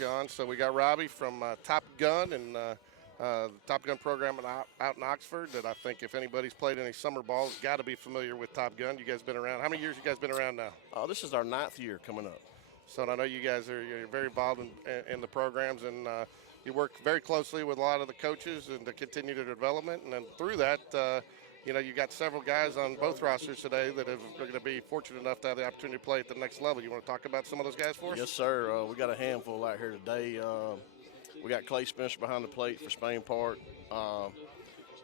you on. So we got Roby from Top Gun and the Top Gun program out in Oxford. That I think if anybody's played any summer ball, has got to be familiar with Top Gun. You guys been around? How many years you guys been around now? This is our ninth year coming up. So I know you guys you're very involved in the programs, and you work very closely with a lot of the coaches and to continue the development. And then through that, you got several guys on both rosters today that are going to be fortunate enough to have the opportunity to play at the next level. You want to talk about some of those guys for us? Yes, sir. We got a handful out here today. We got Clay Spencer behind the plate for Spain Park.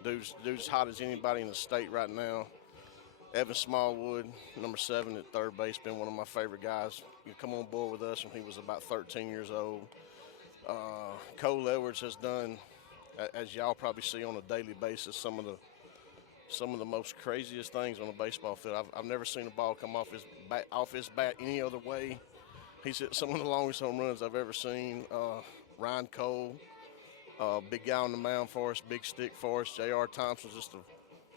Dude's hot as anybody in the state right now. Evan Smallwood, number 7 at third base, been one of my favorite guys. He come on board with us when he was about 13 years old. Cole Edwards has done, as y'all probably see on a daily basis, some of the most craziest things on a baseball field. I've never seen a ball come off his bat any other way. He's hit some of the longest home runs I've ever seen. Ryan Cole, big guy on the mound for us, big stick for us. J.R. Thompson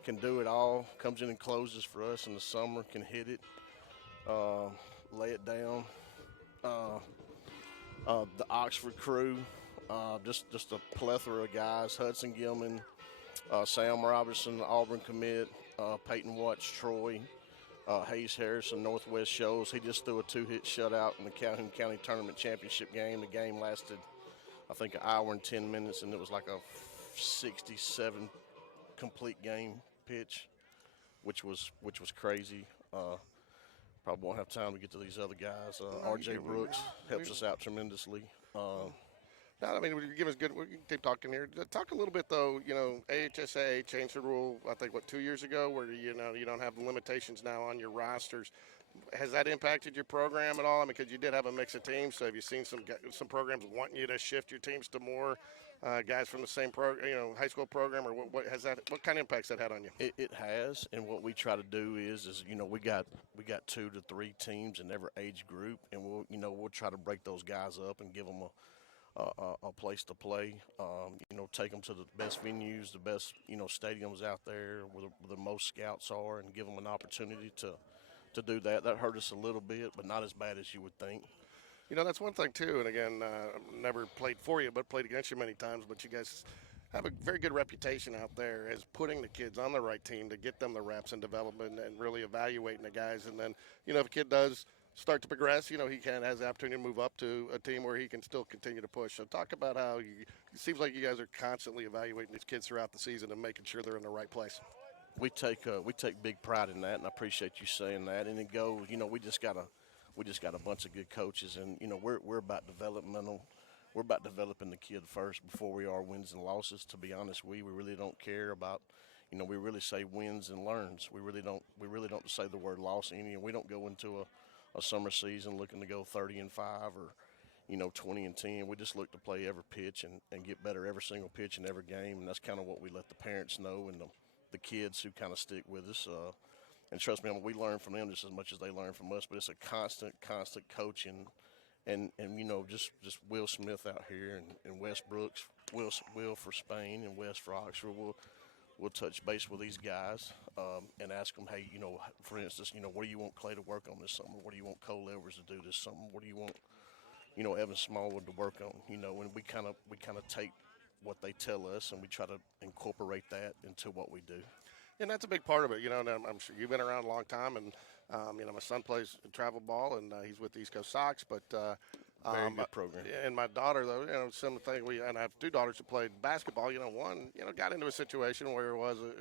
can do it all. Comes in and closes for us in the summer, can hit it, lay it down. The Oxford crew, just a plethora of guys. Hudson Gilman, Sam Robertson, Auburn commit, Peyton Watts, Troy, Hayes Harrison, Northwest Shows. He just threw a 2-hit shutout in the Calhoun County Tournament Championship game. The game lasted, I think, an hour and 10 minutes, and it was like a 67 complete game pitch, which was crazy. Probably won't have time to get to these other guys. R.J. Brooks helps us out tremendously. No, I mean, we can keep talking here. Talk a little bit, though, AHSA changed the rule, I think, 2 years ago, where, you don't have the limitations now on your rosters. Has that impacted your program at all? I mean, because you did have a mix of teams, so have you seen some programs wanting you to shift your teams to more guys from the same high school program, or what kind of impacts that had on you? It has, and what we try to do is we got 2 to 3 teams in every age group, and we'll try to break those guys up and give them a place to play. Take them to the best venues, the best stadiums out there where the most scouts are, and give them an opportunity to do that. That hurt us a little bit, but not as bad as you would think. That's one thing too. And again, never played for you, but played against you many times. But you guys have a very good reputation out there as putting the kids on the right team to get them the reps and development and really evaluating the guys. And then, if a kid does start to progress, he has the opportunity to move up to a team where he can still continue to push. So talk about how it seems like you guys are constantly evaluating these kids throughout the season and making sure they're in the right place. We take big pride in that, and I appreciate you saying that. And it goes, we just got a bunch of good coaches, and we're about developmental. We're about developing the kid first before we are wins and losses. To be honest, we really don't care about, we really say wins and learns. We really don't say the word loss any, and we don't go into a summer season looking to go 30-5 or 20-10. We just look to play every pitch and get better every single pitch in every game, and that's kind of what we let the parents know and the kids who kind of stick with us. And trust me, we learn from them just as much as they learn from us. But it's a constant coaching, and just Will Smith out here and Wes Brooks, Will for Spain and Wes for Oxford. We'll touch base with these guys and ask them, hey, for instance, what do you want Clay to work on this summer? What do you want Cole Edwards to do this summer? What do you want, Evan Smallwood to work on? And we kind of take what they tell us, and we try to incorporate that into what we do. And that's a big part of it. And I'm sure you've been around a long time, and my son plays travel ball, and he's with the East Coast Sox. But very good program. And my daughter, though, similar thing. And I have 2 daughters who played basketball. One, got into a situation where it wasn't,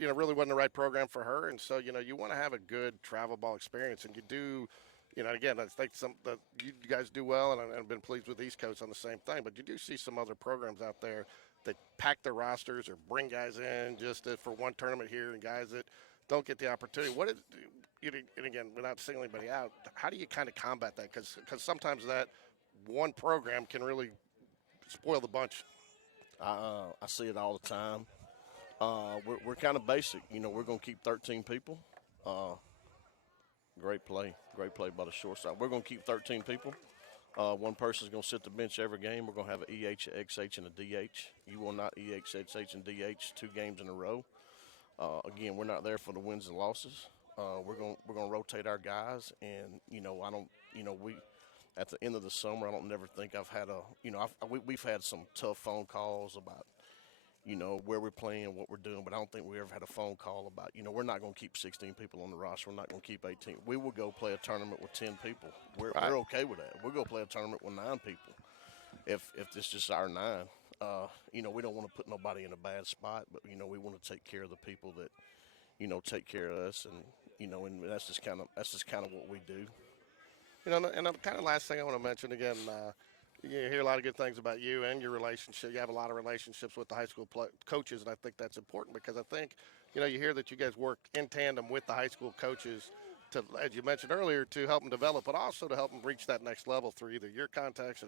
really wasn't the right program for her, and so you want to have a good travel ball experience, and you do. Again, I think that you guys do well, and I've been pleased with East Coast on the same thing. But you do see some other programs out there that pack their rosters or bring guys in just for one tournament here, and guys that don't get the opportunity. And again, without singling anybody out, how do you kind of combat that? Because sometimes that one program can really spoil the bunch. I see it all the time. We're kind of basic. We're going to keep 13 people. Great play by the shortstop. We're going to keep 13 people. One person's going to sit the bench every game. We're going to have an EH, an XH, and a DH. You will not EH, XH, and DH 2 games in a row. Again, we're not there for the wins and losses. We're going to rotate our guys, and at the end of the summer, I don't never think I've had we've had some tough phone calls about, where we're playing, what we're doing, but I don't think we ever had a phone call about, we're not going to keep 16 people on the roster. We're not going to keep 18. We will go play a tournament with 10 people. We're okay with that. We'll go play a tournament with 9 people if it's just our 9. We don't want to put nobody in a bad spot, but, we want to take care of the people that, take care of us. And that's just kind of what we do. And the kind of last thing I want to mention again, you hear a lot of good things about you and your relationship. You have a lot of relationships with the high school coaches, and I think that's important because I think, you hear that you guys work in tandem with the high school coaches to, as you mentioned earlier, to help them develop, but also to help them reach that next level through either your contacts or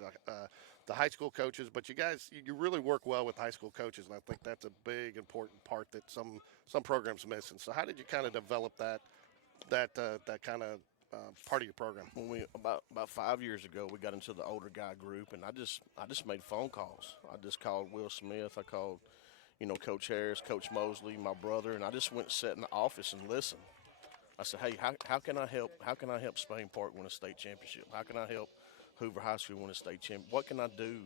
the high school coaches. But you guys, you really work well with high school coaches, and I think that's a big, important part that some programs miss. And so how did you kind of develop that kind of part of your program? When we about 5 years ago, we got into the older guy group, and I just made phone calls. I just called Will Smith. I called, Coach Harris, Coach Mosley, my brother, and I just went and sat in the office and listened. I said, hey, how can I help? How can I help Spain Park win a state championship? How can I help Hoover High School win a state championship? What can I do,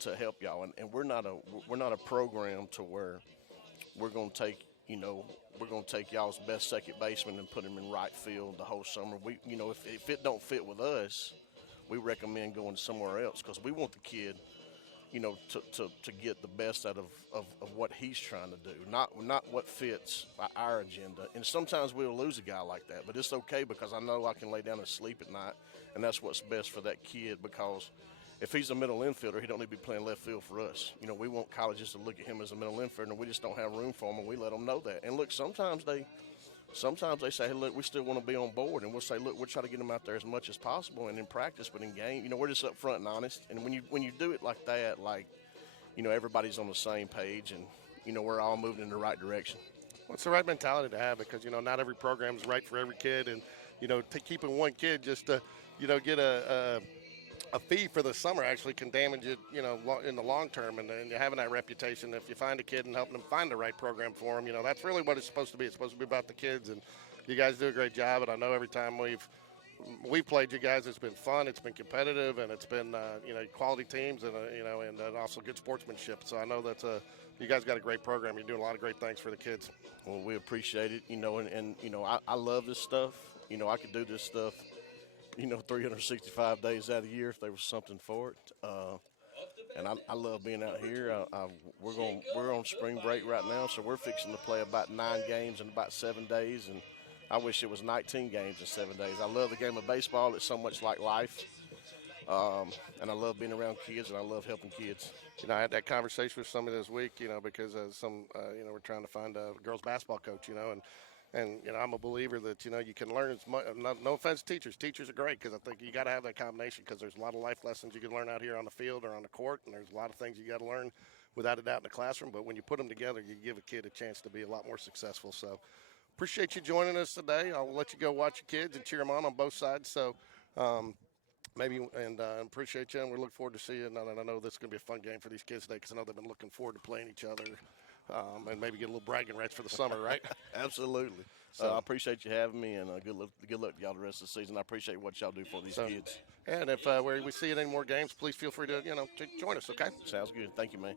to help y'all? And we're not a program to where we're going to take, we're going to take y'all's best second baseman and put him in right field the whole summer. We, if it don't fit with us, we recommend going somewhere else because we want the kid, to get the best out of what he's trying to do, not what fits our agenda. And sometimes we'll lose a guy like that, but it's okay because I know I can lay down and sleep at night, and that's what's best for that kid because if he's a middle infielder, he don't need to be playing left field for us. We want colleges to look at him as a middle infielder, and we just don't have room for him, and we let them know that. And look, sometimes they say, hey, look, we still want to be on board, and we'll say, look, we'll try to get them out there as much as possible, and in practice, but in game, we're just upfront and honest. And when you do it like that, like, everybody's on the same page, and we're all moving in the right direction. Well, it's the right mentality to have because not every program is right for every kid, and keeping one kid just to get a fee for the summer actually can damage it, in the long term. And having that reputation, if you find a kid and helping them find the right program for them, that's really what it's supposed to be. It's supposed to be about the kids, and you guys do a great job. And I know every time we've played you guys, it's been fun, it's been competitive, and it's been quality teams and and also good sportsmanship. So I know that's you guys got a great program. You're doing a lot of great things for the kids. Well, we appreciate it, and I love this stuff. I could do this stuff 365 days out of the year if there was something for it. And I love being out here. We're on spring break right now, so we're fixing to play about 9 games in about 7 days, and I wish it was 19 games in 7 days. I love the game of baseball. It's so much like life, and I love being around kids, and I love helping kids. I had that conversation with somebody this week, because we're trying to find a girls basketball coach, And I'm a believer that you can learn as much. No offense, to teachers. Teachers are great because I think you got to have that combination because there's a lot of life lessons you can learn out here on the field or on the court, and there's a lot of things you got to learn without a doubt in the classroom. But when you put them together, you give a kid a chance to be a lot more successful. So, appreciate you joining us today. I'll let you go watch your kids and cheer them on both sides. So, appreciate you, and we look forward to seeing you. And I know this is going to be a fun game for these kids today because I know they've been looking forward to playing each other. And maybe get a little bragging rights for the summer, right? Absolutely. So I appreciate you having me, and good luck to y'all the rest of the season. I appreciate what y'all do for these kids. And if we see you in any more games, please feel free to to join us. Okay? Sounds good. Thank you, man.